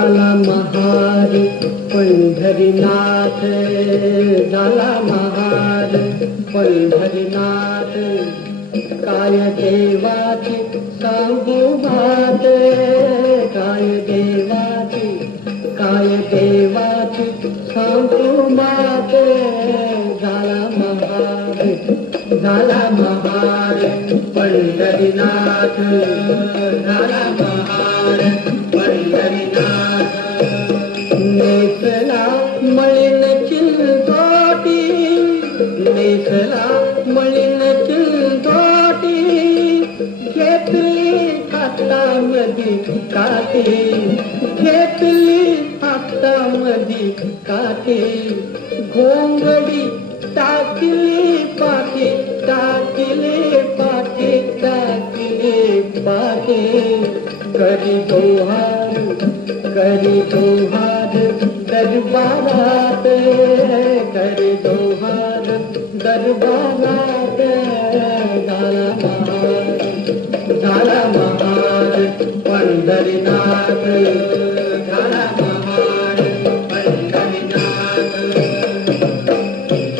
झाला महार पंढरीनाथ, झाला महार पंढरीनाथ. काय देवाची सांगू बात, काय देवाची सांगू बात. झाला महार पंढरीनाथ, झाला महार पंढरीनाथ. नेसला मळीन चिलगोटी, नेसला मळीन चिलगोटी. घेतली हातामधी काठी, घेतली हातामधी काठी. घोंगडी टाकली पाठी, टाकली पाठी, टाकली पाठी. करी दोहार दरबारात, करी दोहार दरबारात. झाला महार पंढरीनाथ, झाला